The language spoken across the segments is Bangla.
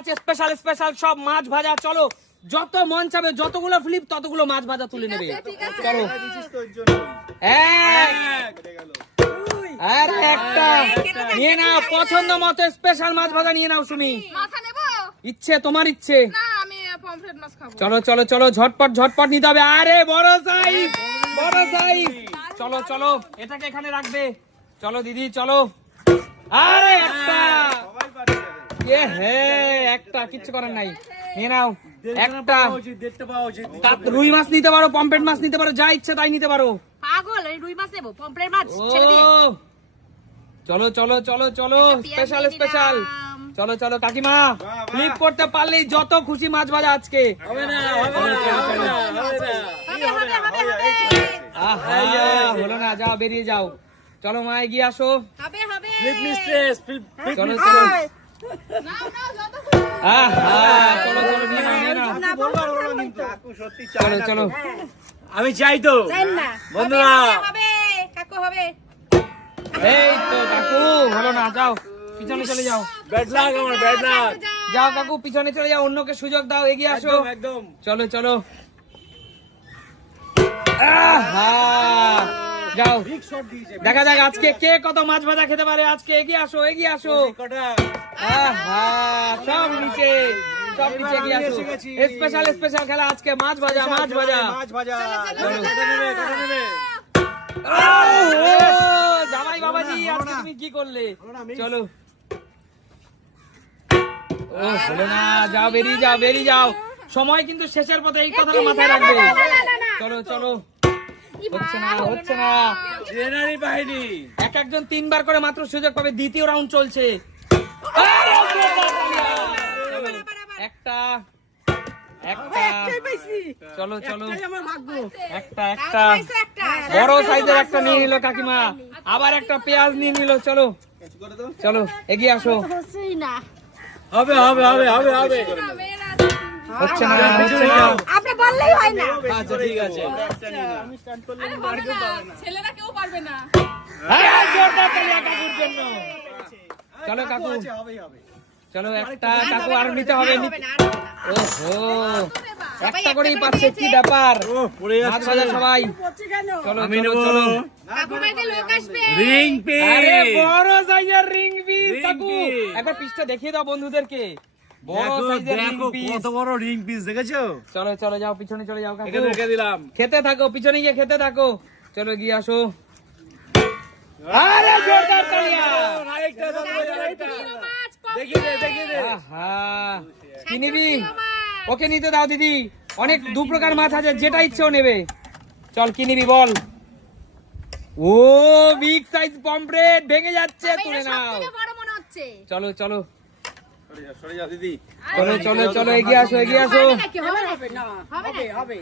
আছে স্পেশাল স্পেশাল সব মাছ ভাজা। চলো যত মন চাবে যতগুলো ফ্লিপ ততগুলো মাছ ভাজা তুলে নেবে। চলো আরে একটা নিয়ে নাও, পছন্দ মতো স্পেশাল মাছ ভাজা নিয়ে নাও। সুমি ইচ্ছে তোমার ইচ্ছে। চলো চলো চলো ঝটপট ঝটপট নিতে হবে। আরে বড় সাইজ বড় সাইজ। চলো চলো এটাকে এখানে রাখবে। চলো দিদি চলো। আরে একটা একটা কিচ্ছু করার নাই, নিয়ে নাও একটা। রুই মাছ নিতে পারো, পমফ্রেট মাছ নিতে পারো, যা ইচ্ছে তাই নিতে পারো। পাগল, রুই মাছ নেবো, পমফ্রেট মাছ ছেড়ে দে। চলো চলো চলো চলো স্পেশাল স্পেশাল। চলো চলো কাকিমা, ফ্লিপ করতে পারলেই যত খুশি মাছ ভাজা আজকে। হলো না, যাও বেরিয়ে যাও। চলো মা এগিয়ে আসো। চলো চলো চলো চলো। আমি চাই তো বন্ধুরা। এই তো কাকু হলো না, যাও পিছনে চলে যাও। ব্যাড লাক আমার, ব্যাড লাক। যাও কাকু পিছনে চলে যাও, অন্যকে সুযোগ দাও, এগিয়ে আসো। একদম চলো চলো যাও। দেখা যাক আজকে কে কত মাছ ভাজা খেতে পারে আজকে। এগিয়ে আসো এগিয়ে আসো। সব নিচে সব নিচে এগিয়ে আসো। স্পেশাল স্পেশাল খেলা আজকে, মাছ ভাজা মাছ ভাজা। জামাই বাবাজি আজকে তুমি কি করলে? চলো ও হলো না, যাও বেরিয়ে যাও বেরিয়ে যাও। সময় কিন্তু শেষের পথে, এই কথাটা মাথায় রাখবে। চলো চলো হচ্ছে না হচ্ছে না। বাহিনী এক একজন 3 বার করে মাত্র সুযোগ পাবে, দ্বিতীয় রাউন্ড চলছে। একটা একটা চলো চলো একটা একটা বড় সাইজের একটা নিয়ে নিল কাকিমা, আবার একটা পেঁয়াজ নিয়ে নিল। চলো চলো এগিয়ে আসো। হবে হবে হবে হবে হবে। হচ্ছে না হচ্ছে না। আপনি বললেই হয় না। আচ্ছা ঠিক আছে। ছেলেরা কেউ পারবে না। জোরদার তালিয়া কাকুর জন্য। চলো কাকু চলো একটা কাকু আর নিতে হবে। ওহো একটা করেই পাচ্ছে, কি ব্যাপার? মাছ ভাজা সবাই। চলো চলো চলো। রিং পিস, আরে বড় সাইজের রিং পিস কাকু, একবার পিসটা দেখিয়ে দাও বন্ধুদেরকে। বড় সাইজের রিং পিস, কত বড় রিং পিস দেখেছো? চলো চলো যাও পিছনে চলে যাও কাকু। এখানে রেখে দিলাম। খেতে থাকো, পিছনে গিয়ে খেতে থাকো। চলো গিয়ে আসো। আরে জোরদার তালিয়া। দেখি দে দেখি দে। আহা কি নিবি? ওকে নিতে দাও দিদি, অনেক 2 প্রকার মাছ আছে, যেটা ইচ্ছেও নেবে। চল কি নিবি বল? ও বিগ সাইজ পমফ্রেট, ভেঙে যাচ্ছে, তুলে নাও। চলো চলো সরে যা দিদি। চলো চলো চলো এগিয়ে আসো এগিয়ে আসো। হবে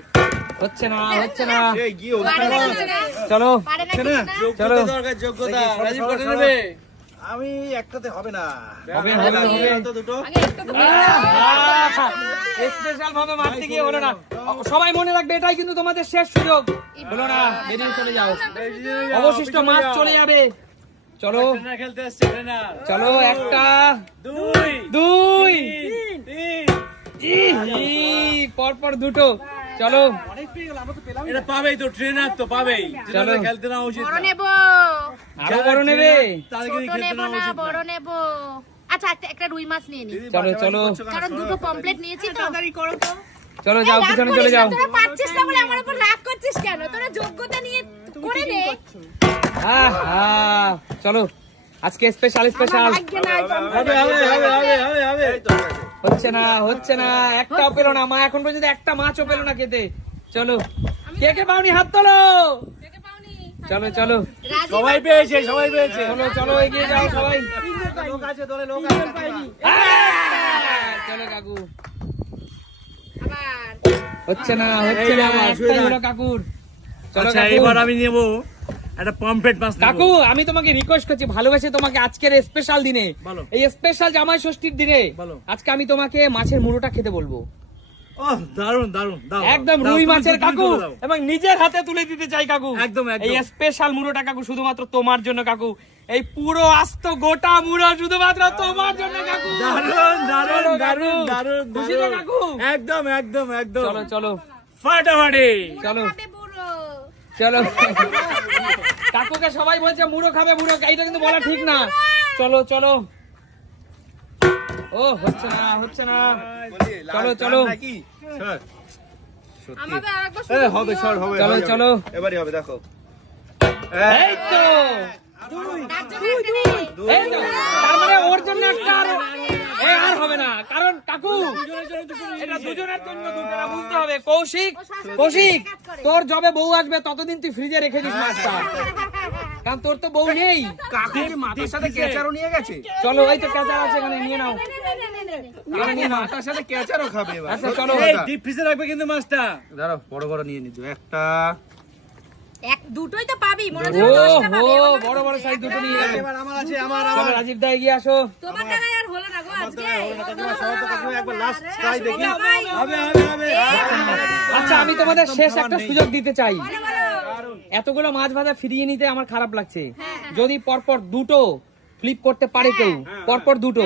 হচ্ছে না হচ্ছে না। এই গিয়ে চলো চলো। দরকার যোগ্যতা। রাজীব কত নেবে? আমি একটাতে হবে না। হবে হবে হবে। তো দুটো। স্পেশাল ভাবে মারতে গিয়ে হলো না। সবাই মনে রাখবে, এটাই কিন্তু তোমাদের শেষ সুযোগ। হলো না, বেরিয়ে চলে যাও। অবশিষ্ট মাছ চলে যাবে। চলো ট্রেনার খেলতে আসছে ট্রেনার। চলো একটা 2 2 3 পরপর দুটো। চলো এটা পাবেই তো, ট্রেনার তো পাবেই। ট্রেনার খেলতে না উচিত। বড় নেব, আরো বড় নেবে? তাদেরকে ছোট খেলতে নেব না না, উচিত। বড় নেব। আচ্ছা একটা রুই মাছ নিয়ে নি, চলো চলো কারণ দুটো কমপ্লিট নিয়েছি তো। চলো যাও পিছনে চলে যাও। তোরা পাচ্ছিস না বলে আমার উপর রাগ করছিস কেন? তোরা যোগ্যতা নিয়ে করে নে। চলো আজকে স্পেশাল স্পেশাল। হবে হবে হবে হবে হবে হবে। হচ্ছে না হচ্ছে না, একটাও পেলো না মা, এখন পর্যন্ত একটা মাছও পেলো না খেতে। চলো কে কে পাওনি হাত তোলো। চলো চলো সবাই পেয়েছে সবাই পেয়েছে। চলো চলো এগিয়ে যাও সবাই। লোক আছে দলে, লোক আছে। চলো কাকু। আবার হচ্ছে না হচ্ছে না, একটাই হলো কাকুর। চলো আচ্ছা কাকু। এবার আমি নেব একটা পমফ্রেট মাছ নেব। কাকু আমি তোমাকে রিকোয়েস্ট করছি, ভালোবেসে তোমাকে আজকের স্পেশাল দিনে, বলো। এই স্পেশাল জামাই ষষ্ঠীর দিনে বলো। আজকে আমি তোমাকে মাছের মুড়োটা খেতে বলবো। ও দারুন দারুন, দাও একদম দাও, রুই তুমি মাছের তুমি কাকু তুলে দাও। এবং নিজের হাতে তুলে দিতে চাই কাকু। একদম, একদম। এই স্পেশাল মুড়োটা কাকু শুধুমাত্র তোমার জন্য কাকু, এই পুরো আস্ত গোটা মুড়ো শুধুমাত্র তোমার জন্য কাকু। দারুন দারুন চলো, দারুন কাকু। দারুন খুশি তো কাকু? একদম একদম একদম। চলো চলো ফাটাফাটি। চলো খাবে বুড়ো। চলো কাকুকে সবাই বলছে মুড়ো খাবে মুড়ো, এইটা কিন্তু বলা ঠিক না। চলো চলো, ও হচ্ছে না হচ্ছে না, চলো চলো আমাদের আরেকবার এ হবে সর হবে চলো হবে, চলো, এবারই হবে দেখো এই তো তার জন্য একটা নেই। এই তো, তার মানে ওর জন্য একটা আর হবে না, কারণ কাকু এটা দুজনের জন্য দুজনে বুঝতে হবে। কৌশিক কৌশিক, তোর যবে বউ আসবে ততদিন তুই ফ্রিজে রেখে দিস মাছটা, কারণ তোর তো বউ নেই। কাকু কি মাথার সাথে কেচারও নিয়ে গেছে চলো এই তো কেচার আছে, এখানে নিয়ে নাও, এখানে নিয়ে নাও। মাথার সাথে কেচারও খাবে এবার আচ্ছা চলো, এই ডিপ ফ্রিজে রাখবে কিন্তু মাছটা। দাঁড়াও বড় বড় নিয়ে নিচ্ছ একটা এক দুটোই তো পাবি, মনে ও হচ্ছে 10টা পাবি। হো, বড় বড় সাইজ দুটো নিয়ে গেছে। এবার আমার আছে আমার চলো রাজীব দা এগিয়ে আসো। তোমার দ্বারাই আর হলো না গো আজকে। একবার লাস্ট ট্রাই দেখি হবে হবে হবে। আচ্ছা আমি তোমাদের শেষ একটা সুযোগ দিতে চাই। এতগুলো মাছ ভাজা ফিরিয়ে নিতে আমার খারাপ লাগছে, যদি পরপর দুটো ফ্লিপ করতে পারে কেউ, পরপর দুটো,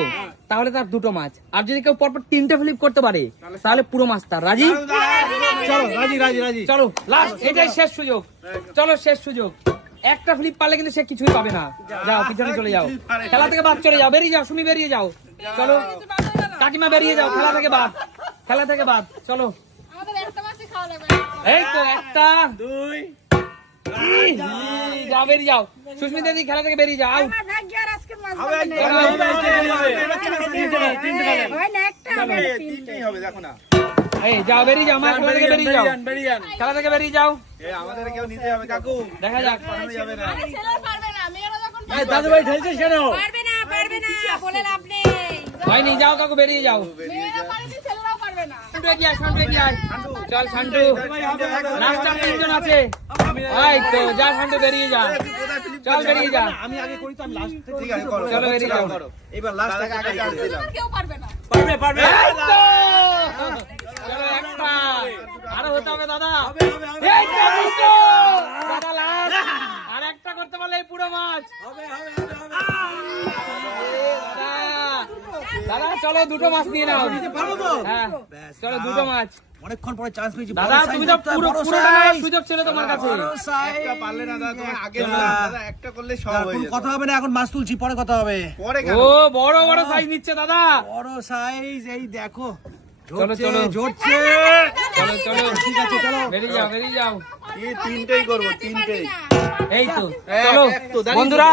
তাহলে তার দুটো মাছ। আর যদি কেউ পরপর তিনটে ফ্লিপ করতে পারে তাহলে পুরো মাছ তার। রাজি? চলো রাজি রাজি রাজি চলো লাস্ট, এটাই শেষ সুযোগ। চলো শেষ সুযোগ, একটা ফ্লিপ পারলে কিন্তু সে কিছুই পাবে না। যাও পিছনে চলে যাও, খেলা থেকে বাদ চলে যাও, বেরিয়ে যাও, সুমি বেরিয়ে যাও। চলো কাকিমা বেরিয়ে যাও, খেলা থেকে বাদ, খেলা থেকে বাদ। চলো আমাদের একটা মাছই খাওয়া লাগবে। এই তো একটা, দুই যাও বেরিয়ে যাও, সুস্মিতা দি খেলা থেকে বেরিয়ে যাও। আমার ভাগ্য আর আজকে মাছ হবে, ভাজা নেই। হয় না একটা হবে না, তিনটে। তিনটেই হবে দেখো না এই যাও বেরিয়ে যাও, মা খেলা থেকে বেরিয়ে যাও, বেরিয়ান। খেলা থেকে বেরিয়ে যাও, এ আমাদের কেউ নিতে হবে কাকু দেখা যাক। পাঠানো যাবে না আরে ছেলেরা পারবে না, মেয়েরা যখন এই দাদু ভাই ঠেলছিস কেন? পারবে না বলে লাভ নেই। হয়নি, যাও কাকু বেরিয়ে যাও। মেয়েরা পারেনি, ছেলেরাও পারবে না। শান্টু এগিয়ে আয়, শান্টু এগিয়ে আয়। চল শান্টু, লাস্ট আর তিনজন আছে। এই তো যা শান্টু বেরিয়ে যা, চল বেরিয়ে যা। আমি আগে করি তো আমি লাস্ট ঠিক আছে করো চলো, বেরিয়ে যাও। করো এবার লাস্ট আগে আগে করে দিলাম কেউ পারবে না। পারবে পারবে। এই তো! চলো একটা, আরো হতে হবে দাদা। এই তো দুটো! দাদা last। আর একটা করতে পারলে এই পুরো মাছ। দাদা চলো দুটো মাছ নিয়ে নাও। হ্যাঁ চলো দুটো মাছ। অনেকক্ষণ পরে চান্স পেয়েছি দাদা তুমি তো পুরো পুরোটা নেওয়ার সুযোগ ছিল তোমার কাছে। একটা পারলে না দাদা তুমি আগে বলো দাদা একটা করলে সব হয়ে যেত কথা হবে না, এখন মাছ তুলছি, পরে কথা হবে। পরে কেন ও বড় বড় সাইজ নিচ্ছে দাদা। বড় সাইজ, এই দেখো চলো চলো ঝরছে। চলো চলো, ঠিক আছে চলো বেরিয়ে যাও বেরিয়ে যাও। এই তিনটেই করব তিনটেই এই তো এক, চলো এক তো, দাঁড়িয়ে বন্ধুরা,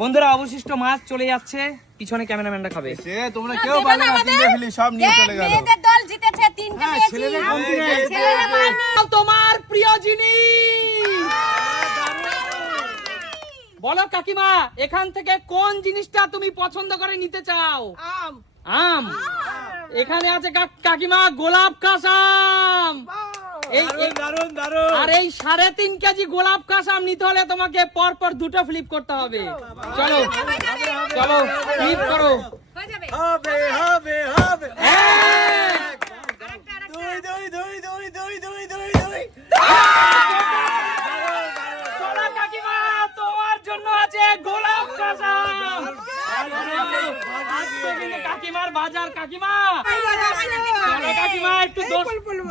বন্ধুরা অবশিষ্ট মাছ চলে যাচ্ছে, পিছনে ক্যামেরাম্যানটা খাবে। সে তোমরা কেউ পারলে না তিনটে ফেলি সব নিয়ে চলে গেল মেয়েদের দল জিতেছে, তিনটে পেয়েছি। ছেলেদের ছেলেরা পারেনি। তোমার প্রিয় জিনিস বলো কাকিমা, এখান থেকে কোন জিনিসটা তুমি পছন্দ করে নিতে চাও? আম। এখানে আছে কাকিমা গোলাপ কাসাম। এই দারুন দারুন। আর এই 3.5 কেজি গোলাপ কাসাম নিতে হলে তোমাকে পরপর দুটো ফ্লিপ করতে হবে। চলো চলো ফ্লিপ করো। হয়ে যাবে। হবে হবে হবে। এক। দুই দুই দুই দুই দুই দুই দুই দুই। চলো কাকিমা, তোমার জন্য আছে গোলাপ কাসাম। আজকে কিন্তু কাকিমার বাজার। কাকিমা চলো কাকিমা, একটু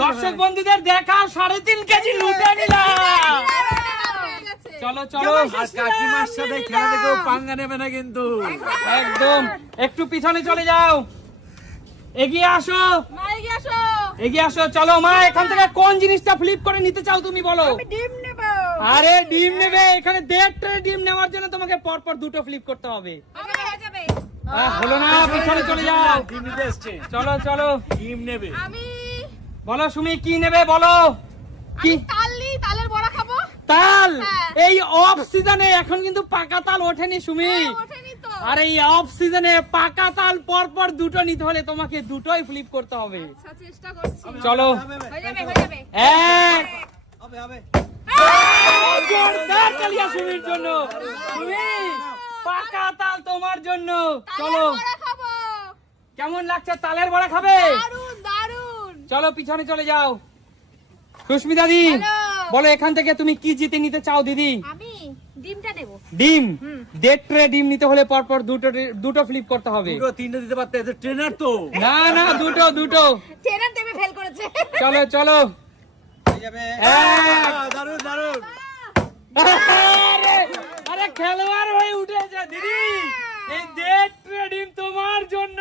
দর্শক বন্ধুদের দেখাও, 3.5 কেজি লুটে নিলাম। চলো চলো আর কাকিমার সাথে খেলা থেকেও পাঙ্গা নেবে না কিন্তু। একদম, একটু পিছনে চলে যাও, এগিয়ে আসো মা এগিয়ে আসো। এগিয়ে আসো। চলো মা, এখান থেকে কোন জিনিসটা ফ্লিপ করে নিতে চাও তুমি বলো? ডিম নেব। আরে ডিম নেবে? এখানে 1.5 ট্রে ডিম নেওয়ার জন্য তোমাকে পরপর দুটো ফ্লিপ করতে হবে। হয়ে যাবে। হলো না, পিছনে চলে যাও। ডিম নিতে এসছে। চলো চলো ডিম নেবে। আমি বলো সুমি কি নেবে বলো? কি তাল নিই, তালের বড়া খাবো। তাল? হ্যাঁ। এই অফ সিজনে এখন কিন্তু পাকা তাল ওঠেনি সুমি। ওঠেনি তো। আর এই অফ সিজনে পাকা তাল পরপর দুটো নিতে হলে তোমাকে দুটোই ফ্লিপ করতে হবে। আচ্ছা, চেষ্টা করছি। চলো হয়ে যাবে, হয়ে যাবে। এক। হবে হবে। জোরদার তালিয়া সুমির জন্য। সুমি, পাকা তাল তোমার জন্য। চলো, তালের বড়া খাবো। কেমন লাগছে তালের বড়া খাবে? দারুন দারুন। চলো পিছনে চলে যাও। সুস্মিতা দি বলো এখান থেকে তুমি কি জিতে নিতে চাও দিদি? আমি ডিমটা নেব। ডিম, 1.5 ট্রে ডিম নিতে হলে পরপর দুটো ফ্লিপ করতে হবে। দুটো তিনটে দিতে পারতে, এত ট্রেনার তো। না না, দুটো। ট্রেনার দেবে ফেল করেছে। চলো চলো। হয়ে যাবে। দারুন দারুন। আরে খেলোয়াড় হয়ে উঠেছে দিদি, এই 1.5 ট্রে ডিম তোমার জন্য।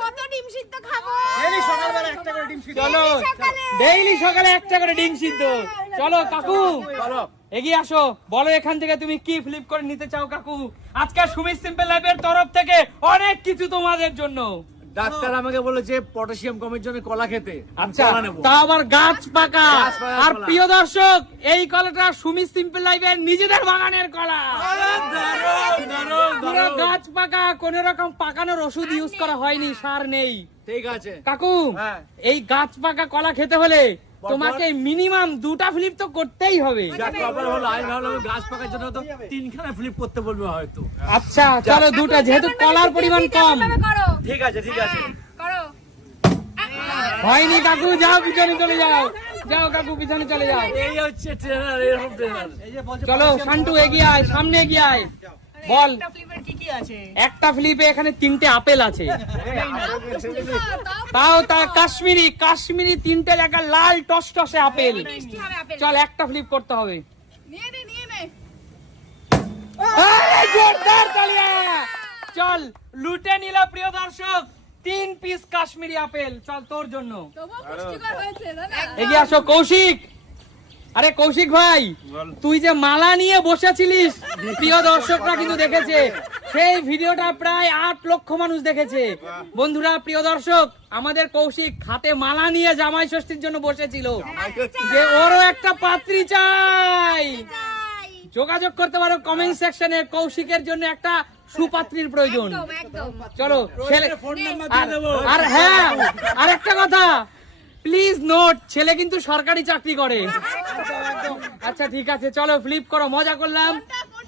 কত ডিম সিদ্ধ খাবো? ডেইলি সকালবেলা একটা করে ডিম সিদ্ধ। চলো ডেইলি সকালে একটা করে ডিম সিদ্ধ। চলো কাকু বলো। এগিয়ে আসো, বলো এখান থেকে তুমি কি ফ্লিপ করে নিতে চাও কাকু? আজকে সুমিত সিম্পল লাইফের তরফ থেকে অনেক কিছু তোমাদের জন্য। ডাক্তার আমাকে বলেছে পটাশিয়াম কমের জন্য কলা খেতে। আচ্ছা, কলা নেবো। তা আবার গাছ পাকা। গাছ পাকা আর কলা। প্রিয় দর্শক, এই কলাটা সুমিত সিম্পল লাইফের নিজেদের বাগানের কলা। দারুন দারুন পুরো দারুন। গাছ পাকা, কোন রকম পাকানোর ওষুধ ইউজ করা হয়নি, সার নেই। ঠিক আছে। কাকু হ্যাঁ। এই গাছ পাকা কলা খেতে হলে পরপর? তোমাকে মিনিমাম 2টা ফ্লিপ তো করতেই হবে। যা খবর হলো, আমি ভাবলাম গাছ পাকার জন্য তো 3খানা ফ্লিপ করতে বলবে হয়তো। আচ্ছা চলো 2টা, যেহেতু কলার পরিমাণ কম। করো ঠিক আছে ঠিক আছে। করো। হয়নি কাকু, যাও পিছনে চলে যাও। যাও কাকু পিছনে চলে যাও। এই হচ্ছে ট্রেনার, এরকম ট্রেনার। এই যে বলছে চলো শান্টু এগিয়ে আয়, সামনে এগিয়ে আয়। বল একটা ফ্লিপের কি কি আছে? একটা ফ্লিপে এখানে 3টে আপেল আছে। তাও কাশ্মীরি 3টে লেখা লাল টসটসে আপেল। মিষ্টি হবে আপেল। চল একটা ফ্লিপ করতে হবে। নিয়ে নে। আরে জোরদার তালিয়া। চল লুটে নিল প্রিয় দর্শক 3 পিস কাশ্মীরি আপেল। চল তোর জন্য। তবুও পুষ্টিকর হয়েছে দাদা। এগিয়ে আসো কৌশিক। আরে কৌশিক ভাই, তুই যে মালা নিয়ে বসেছিলিস, প্রিয় দর্শকরা কিন্তু দেখেছে। সেই ভিডিওটা প্রায় 8 লক্ষ মানুষ দেখেছে। বন্ধুরা প্রিয় দর্শক, আমাদের কৌশিক হাতে মালা নিয়ে জামাই ষষ্ঠীর জন্য বসেছিল, যে ওরও একটা পাত্রী চাই। যোগাযোগ করতে পারো কমেন্ট সেকশনে, কৌশিকের জন্য একটা সুপাত্রীর প্রয়োজন। একদম। চলো ছেলে, ফোন নাম্বার দিয়ে দেবো। আর হ্যাঁ আরেকটা কথা, প্লিজ নোট, ছেলে কিন্তু সরকারি চাকরি করে। আচ্ছা ঠিক আছে, চলো ফ্লিপ করো, মজা করলাম।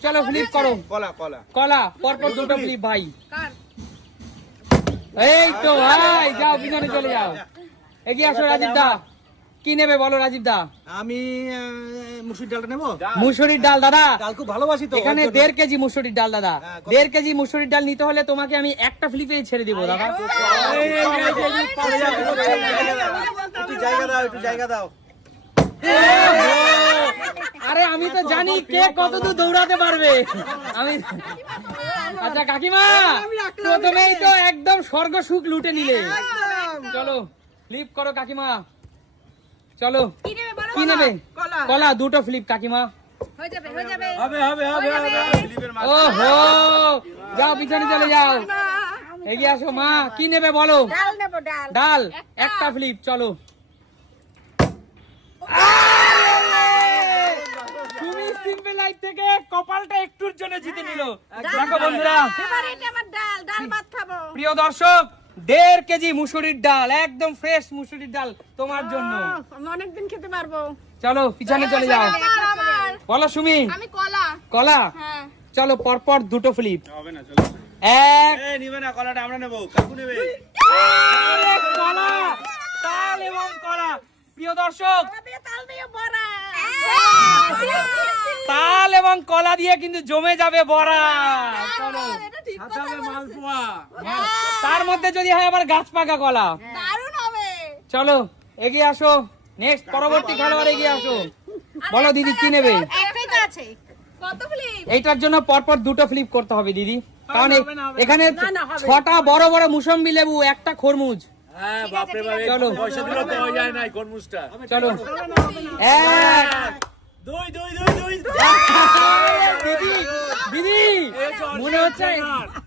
চলো ফ্লিপ করো। কলা পরপর 2টো ফ্লিপ ভাই। কার? এই তো ভাই, যাও পিছনে চলে যাও। এগিয়ে আসো রাজীব দা, কি নেবে বলো রাজীব দা? আমি মুসুর ডালটা নেবো। মুসুরির ডাল দাদা, ডাল খুব ভালোবাসি তো। এখানে 1.5 কেজি মুসুরির ডাল দাদা। 1.5 কেজি মুসুরির ডাল নিতে হলে তোমাকে আমি একটা ফ্লিপেই ছেড়ে দিব দাদা। একটু জায়গা দাও। আরে আমি তো জানি কে কতদূর দৌড়াতে পারবে। আমি আচ্ছা কাকিমা, প্রথমেই তো একদম স্বর্গ সুখ লুটে নিলে। চলো ফ্লিপ করো কাকিমা। চলো কি নেবে বলো? কি নেবে? কলা 2টো ফ্লিপ কাকিমা। হয়ে যাবে হয়ে যাবে। হবে। ওহো, যাও পিছনে চলে যাও। এগিয়ে আসো মা, কি নেবে বলো? ডাল নেব ডাল। ডাল একটা ফ্লিপ। চলো তুমি সিম্পল লাইফ থেকে কপালটা একটুর জন্য জিতে নিল। দেখো বন্ধুরা ফেভারিট আমার ডাল ভাত খাবো। প্রিয় দর্শক, 1.5 কেজি মুসুরির ডাল, একদম ফ্রেশ মুসুরির ডাল তোমার জন্য। আমি অনেকদিন খেতে পারবো। চলো পিছনে চলে যাও। আমার বলো সুমি। আমি কলা। কলা হ্যাঁ। চলো পরপর 2টো ফ্লিপ। হবে না, চলো। এক নিবে না কলাটা, আমরা নেবো। কাকু নেবে। কলা, তাল এবং কলা। প্রিয় দর্শক, তাল দিয়ে বড়া। তাল এবং কলা দিয়ে কিন্তু জমে যাবে বড়া। চলো এটা ঠিক সাথে হবে মালপোয়া। তার মধ্যে যদি হয় আবার গাছ পাকা কলা। দারুণ হবে। চলো এগিয়ে আসো, নেক্সট পরবর্তী খেলোয়াড় এগিয়ে আসো। বলো দিদি কি নেবে? একটাই তো আছে। কত ফ্লিপ? এইটার জন্য পরপর 2টো ফ্লিপ করতে হবে দিদি, কারণ এখানে 6টা বড় বড় মুসম্বি লেবু, একটা খরমুজ। হ্যাঁ বাপরে বাপ, চলো। পয়সা দিলে তো হয়ে যায় না কর্মুসটা। চলো এক। দুই। দিদি দিদি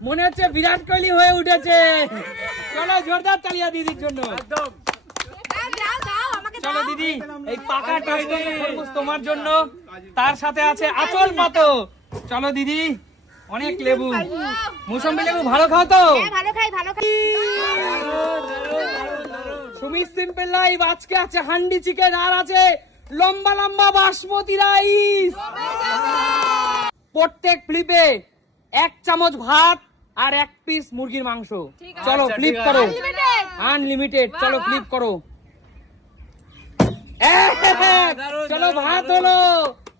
মনে হচ্ছে বিরাট কোহলি হয়ে উঠেছে। চলো জোরদার তালিয়া দিদির জন্য। একদম। দাও আমাকে দাও। চলো দিদি, এই পাকা টসটসে খরমুজ তোমার জন্য, তার সাথে আছে আচল পাতো। চলো দিদি, অনেক লেবু, মুসম্বি লেবু ভালো খাও তো? হ্যাঁ ভালো খাই। সুমিত সিম্পল লাইফ আজকে আছে হান্ডি চিকেন, আর আছে লম্বা লম্বা বাসমতি রাইস। প্রত্যেক ফ্লিপে 1 চামচ ভাত, আর 1 পিস মুরগির মাংস। ঠিক আছে। চলো আচ্ছা, ফ্লিপ ঠিক করো, Unlimited। আনলিমিটেড। চলো বাহ, ফ্লিপ বাহ। করো। দারুণ, চলো দারুণ, ভাত দারুণ। হলো,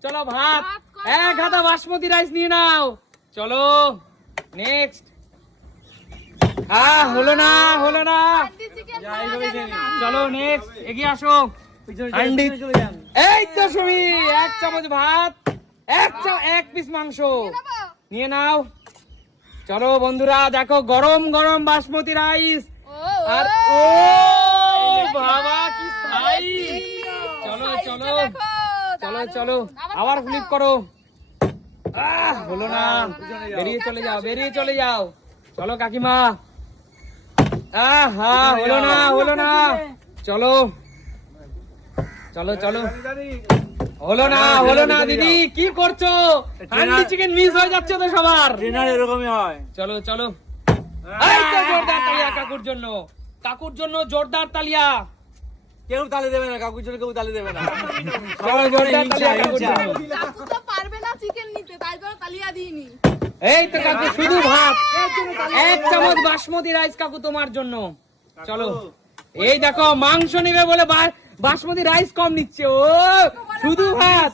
চলো ভাত। ভাত কত? 1 হাতা বাসমতি রাইস নিয়ে নাও। চলো নেক্সট। হলো না, হলো না। হান্ডি চিকেন যা, পাওয়া এইভাবে যাবে খেয়ে না। নিন। চলো নেক্সট, এগিয়ে আসো। হান্ডি। চলে যান। এই তো সুমি, 1 চামচ ভাত, 1 পিস মাংস নেবো? নিয়ে নাও। চলো বন্ধুরা, দেখো গরম গরম বাসমতি রাইস। আর ও বাবা কি সাইজ! চলো চলো দেখো, চলো দারুণ। চলো, আবার আবার কোথাও? ফ্লিপ করো। হলো না, বেরিয়ে চলে যাও, বেরিয়ে চলে যাও। চলো কাকিমা। হলো না, হলো না। চলো চলো চলো, হলো না, হলো না। দিদি কি করছো? হান্ডি চিকেন মিস হয়ে যাচ্ছে তো সবার। ট্রেনার এরকমই হয়। চলো চলো, এই তো জোরদার তালিয়া কাকুর জন্য, কাকুর জন্য জোরদার তালিয়া। কেউ তালি দেবে না, কাকুর জন্য কেউ তালি দেবে না। চলো জোরদার তালিয়া কাকুর হিংসা। জন্য। কাকু তো পারবে না চিকেন নিতে, তাই জন্য তালিয়া দিইনি। এই তো কাকু শুধু ভাত, 1 চামচ বাসমতি রাইস কাকু তোমার জন্য। চলো, এই দেখো মাংস নিবে বলে বাসমতি রাইস কম নিচ্ছে। ও শুধু ভাত,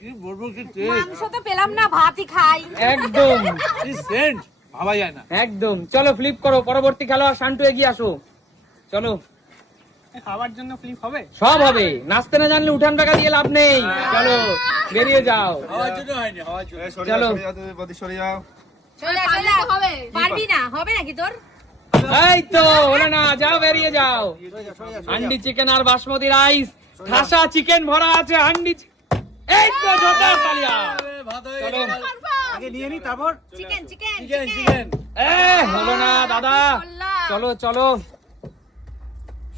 কি বলবো, কি টেস্ট, মাংস তো পেলাম না, ভাতই খাই। একদম কি সেন্ট, ভাবা যায় না। একদম। চলো ফ্লিপ করো, পরবর্তী খেলোয়াড় শান্টু এগিয়ে আসো। চলো, খাবার জন্য ফ্লিপ হবে? সব হবে, নাচতে না জানলে উঠান টাকা দিয়ে লাভ নেই। চলো বেরিয়ে যাও। হওয়ার জন্য হয়নি, হওয়ার জন্য। চলো। সরে যাও। চলে হবে, পারবি না, হবে নাকি তোর? এই তো হলো না, যাও বেরিয়ে যাও। হান্ডি চিকেন আর বাসমতি রাইস, ঠাসা চিকেন ভরা আছে হান্ডি। এই তো জোরদার তালিয়া। ভাত হয়ে চলো। গেছে। আগে নিয়ে নি, তারপর চিকেন চিকেন চিকেন, চিকেন। হলো না দাদা। চলো চলো,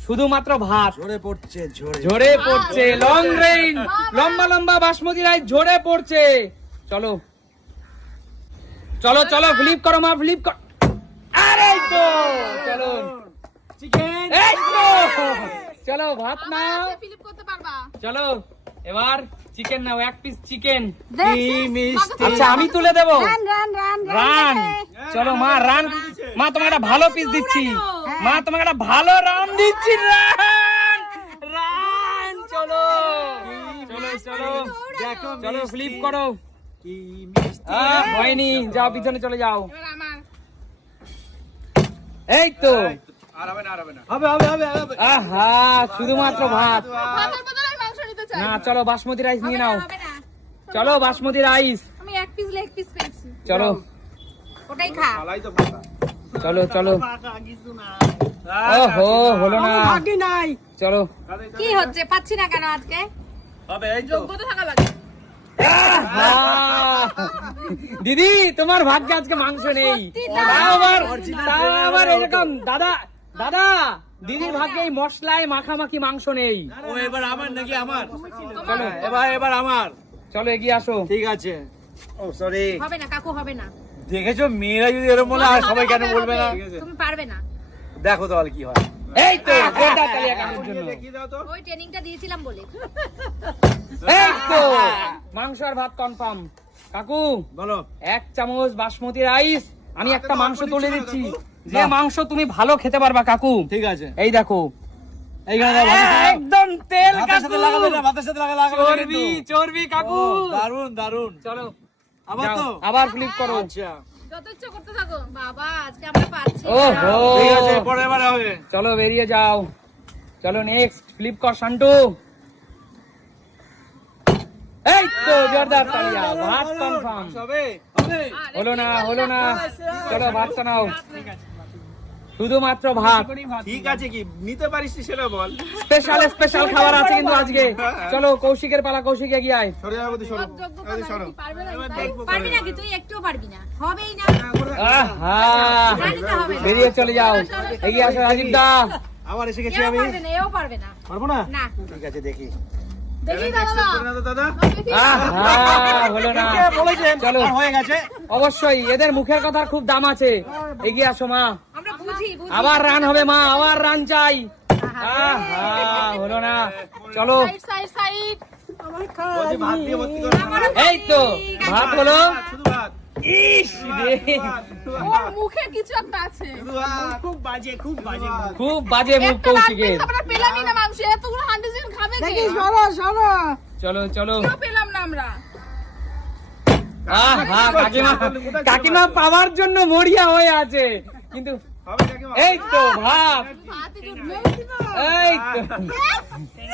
শুধুমাত্র ভাত ঝরে পড়ছে, ঝরে। ঝরে পড়ছে। লং রেঞ্জ লম্বা লম্বা বাসমতি রাইস ঝরে পড়ছে। চলো চলো চলো, ফ্লিপ করো মা, ফ্লিপ কর। আরে এই তো চলো, চিকেন। এই তো চলো ভাত নাও। ফিলিপ করতে পারবা? চলো এবার চিকেন নাও, 1 পিস চিকেন। মিষ্টি। আচ্ছা আমি তুলে দেবো। রান রান রান রান, চলো মা রান। মা তোমাকে একটা ভালো পিস দিচ্ছি, মা তোমাকে একটা ভালো রান দিচ্ছি। রান রান, চলো চলো চলো দেখো চলো, মিষ্টি। ফ্লিপ করো। কি মিষ্টি। হয়নি, যাও পিছনে চলে যাও। এবার আমার। এই তো আর হবে না, আর হবে না। হবে হবে হবে হবে। আহা, শুধুমাত্র ভাত। ভাতের বদলে আমি মাংস নিতে চাই। না চলো বাসমতি রাইস নিয়ে নাও। হবে না। চলো বাসমতি রাইস। আমি 1 পিস লেগ পিস পেয়েছি। চলো ওটাই খা। মালাই তো ফাঁকা। চলো চলো। পাকা কিছু না। ওহো, হলো না। ভাগ্যে নাই। চলো। কি হচ্ছে, পাচ্ছি না কেন আজকে? হবে, এই তো। যোগ্যতা থাকা লাগে। আহা! দিদি তোমার ভাগ্যে আজকে মাংস নেই। তাও আবার এরকম দাদা দাদা, দিদির ভাগ্যে এই মশলায় মাখামাখি মাংস নেই। ও এবার আমার নাকি আমার? চলো এবার আমার। চলো এগিয়ে আসো। ঠিক আছে। ও সরি। হবে না কাকু, হবে না। দেখেছো মেয়েরা যদি এরকম বলে আর সবাই কেন বলবে না? তুমি পারবে না। দেখো তাহলে কি হয়। এই তো জোরদার তালিয়া কাকুর জন্য। দেখিয়ে দাও তো। ওই ট্রেনিংটা দিয়েছিলাম বলে। এই তো মাংস আর ভাত কনফার্ম। কাকু বলো। 1 চামচ বাসমতি রাইস, আমি একটা মাংস তুলে দিচ্ছি। যে মাংস তুমি ভালো খেতে পারবা কাকু। ঠিক আছে। এই দেখো, এইখানে দাও, ভাতের সাথে দাও। একদম তেল ভাতের কাকু, সাথে লাগাবে না, ভাতের সাথে লাগাবে না চর্বি কিন্তু। চর্বি কাকু। ও, দারুন দারুন। চলো আবার যাও, তো? আবার ফ্লিপ করো। আচ্ছা। যত ইচ্ছা করতে থাকো। বাবা আজকে আমরা পারছি না। ওহো, ঠিক আছে, পরের এবারে হবে। চলো বেরিয়ে যাও। চলো নেক্সট, ফ্লিপ কর শান্টু। এই তো জোরদার তালিয়া, ভাত কনফার্ম। হবে। হবে। হলো না, হলো না। চলো ভাতটা নাও, শুধুমাত্র ভাত। ঠিক আছে, কি নিতে পারিস সেটা বল। স্পেশাল স্পেশাল খাবার আছে কিন্তু আজকে। চলো কৌশিকের পালা, কৌশিক এগিয়ে আয়। সরে যাও, বদি সরো। সব যোগ্যতা বদি নাই, সরো। কি পারবে না পারবি নাকি তুই? একটুও পারবি না, হবেই না। আহা, জানি তো হবে না। বেরিয়ে চলে যাও। এগিয়ে আসো রাজীব দা। আবার এসে গেছি এও আমি। পারবে না, এও পারবে না। পারবো না? না। ঠিক আছে দেখি। দেখি দাদা। করে নাও তো দাদা। দেখি। আহা, হলো না। বলেছেন চলো। আর হয়ে গেছে। অবশ্যই এদের মুখের কথার খুব দাম আছে। এগিয়ে আসো মা, আমরা বুঝি বুঝি। আবার রান হবে মা, আবার রান চাই। আহা, হলো না। চলো সাইড সাইড সাইড। বদি ভাত দিয়ে ভর্তি করো। আমারও এই তো ভাত হলো। শুধু ভাত। ইস রে, ওর মুখে কিছু একটা আছে। খুব বাজে, খুব বাজে। খুব বাজে মুখ একটা রাত কৌশিকের। খাবারটা পেলামই না মাংস, এতগুলো হান্ডি চিকেন খাবে কে? চলো চলো, কেউ পেলাম না আমরা। কাকিমা পাওয়ার জন্য মরিয়া হয়ে আছে, কিন্তু হবে কাকিমা। এই তো ভাত, ভাতই জুটবে। এই তো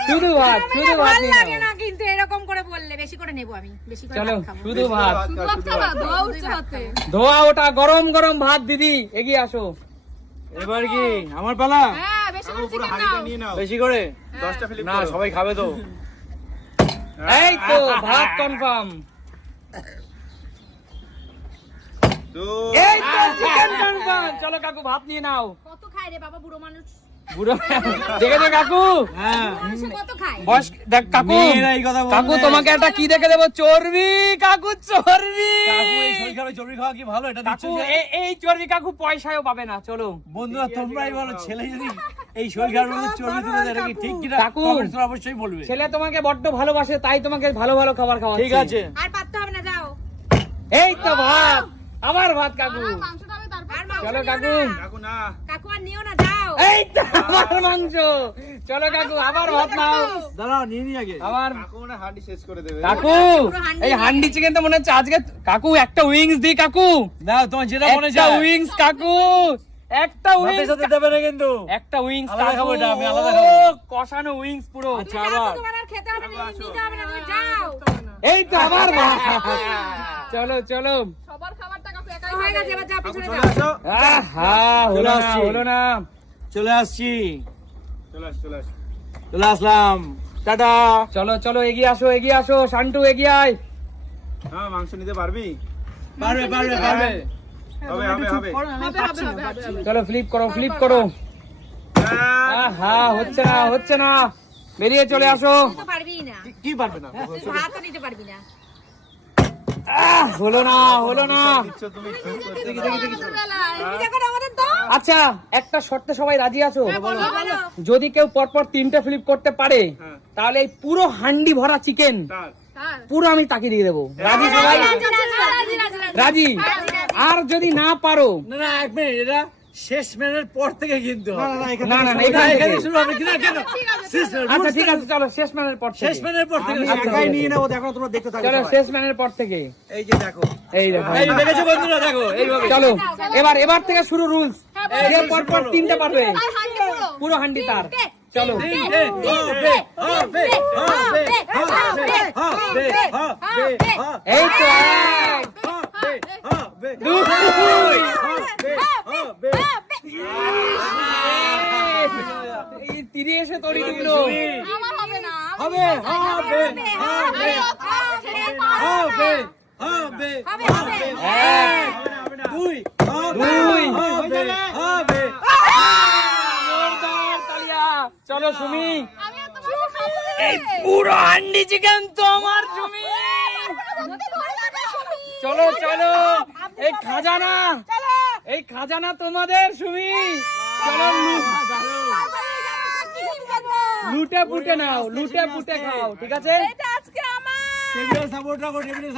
শুধু ভাত, শুধু ভাত ভালো নিয়ে লাগে নাও। না কিন্তু এরকম করে বললে, বেশি করে নেব আমি, বেশি করে চলো ভাত খাবো। শুধু ভাত, ভাত খাবা, ধোয়া উঠছে হাতে। ধোয়া ওটা গরম গরম ভাত। দিদি এগিয়ে আসো। এবার কি আমার পালা? হ্যাঁ, বেশি করে পুরো চিকেন হাঁড়িটা নাও। নিয়ে নাও। বেশি করে 10টা ফিলিপ না, করো। সবাই খাবে তো। এই তো ভাত কনফার্ম। এই তো চিকেন কনফার্ম। চলো কাকু ভাত নিয়ে নাও। কত খায় রে বাবা, বুড়ো মানুষ? বুড়ো দেখেছো কাকু? হ্যাঁ, মানুষে কত খায়? বয়স দেখ কাকু, মেয়েরা এই কথা বলবে। কাকু তোমাকে একটা কি দেখে দেবো? চর্বি কাকু, চর্বি। কাকু এই শরীর খারাপে চর্বি খাওয়া কি ভালো? এটা দিচ্ছ কাকু যে? এই চর্বি কাকু পয়সাও পাবে না। চলো বন্ধুরা তোমরাই বলো, ছেলে যদি এই শরীর খারাপের মধ্যে চর্বি তুলে দেয়, এটা কি ঠিক কিনা? কাকু। কমেন্টস অবশ্যই বলবে। ছেলে তোমাকে বড্ড ভালোবাসে, তাই তোমাকে ভালো ভালো খাবার খাওয়াচ্ছে। ঠিক আছে, আর পাততে হবে না, যাও। এই তো ভাত, আবার ভাত কাকু। মাংসটা আমি তারপর চলো খাবো। কাকু। কাকু না। কাকু আর নিও না, যাও। এই তো আবার মাংস। চলো কাকু, আবার ভাত নাও। দাঁড়াও নিয়ে নি আগে। আবার কাকু না হাঁড়ি শেষ করে দেবে। কাকু, এই হান্ডি চিকেন তো মনে হচ্ছে আজকে। কাকু একটা উইংস দি কাকু, দাও তোমার যেটা মনে একটা চায়। উইংস কাকু, একটা ভাতের উইংস, সাথে দেবে না কিন্তু। একটা উইংস আলাদা খাবো কাকু। এটা, আমি আলাদা খাবো। কষানো উইংস পুরো। আচ্ছা, যাও, আবার। তোমার আর খেতে হবে না, নিতে হবে না, তুমি যাও। এই তো আবার ভাত। চলো চলো। সবার খাবারটা কাকু একাই হয়ে গেছে, এবার যাও, কাকু পিছনে চলে যাও। আসো। আহা, হলো না, আসছি। হলো না। চলে আসছি, চলে আস, চলে আস। চলে আসলাম, টাটা। চলো চলো, এগিয়ে আসো, এগিয়ে আসো। শান্টু এগিয়ে আয়। হ্যাঁ, মাংস নিতে পারবি? পারবে পারবে পারবে। হবে, হবে, হবে। চলো ফ্লিপ করো, ফ্লিপ করো। আহা, হচ্ছে না, হচ্ছে না। বেরিয়ে চলে আসো। তুই তো পারবিই না, কি পারবে না? তুই ভাতও নিতে পারবি না। হলো না, হলো না। দিচ্ছ তুমি। তুমি দেখো না আমাদের তো। আচ্ছা, একটা শর্তে সবাই রাজি আছো? বলো। যদি কেউ পরপর 3টে ফ্লিপ করতে পারে, হ্যাঁ। তাহলে এই পুরো হান্ডি ভরা চিকেন তার। পুরো আমি তাকে দিয়ে দেবো। রাজি সবাই? রাজি? আর যদি না পারো, না না, এক মিনিট, এটা শেষ ম্যানের পর থেকে কিন্তু হবে। না না না, না, এখান এখানে থেকে। শুরু হবে কিনা কেন? শেষ আচ্ছা ঠিক আছে, চলো শেষ ম্যানের পর শেষ থেকে। ম্যানের পর থেকে আমি শুরু হবে। একাই নিয়ে নেবো, দেখো তোমরা দেখতে থাকো চলো সবাই। শেষ ম্যানের পর থেকে। এই যে দেখো, এই দেখো। এই দেখেছো বন্ধুরা, দেখো এইভাবে। চলো এবার থেকে শুরু রুলস। যে পরপর 3টে পারবে, আর হান্ডি পুরো। পুরো হান্ডি তার। চলো হবে, হবে, হবে, হবে, হবে, হবে, এই তো 1 হবে, 2 হবে। এই তিরি এসে তরি দিলো। আমার হবে না। হবে, হবে, হবে, হবে, হবে, হবে। এক, 2, দুই। হবে, হবে। জোরদার তালিয়া। চলো সুমি, আমি আর তোমার খাবো না। এই পুরো হান্ডি চিকেন তো আমার সুমি। চলো চলো, এই খাজানা, এই খাজানা তোমাদের সুমি। চলো লুটে পুটে নাও, লুটে পুটে খাও, ঠিক আছে? এটা আজকে আমার। টেবিলের সাপোর্ট রাখো, টেবিলের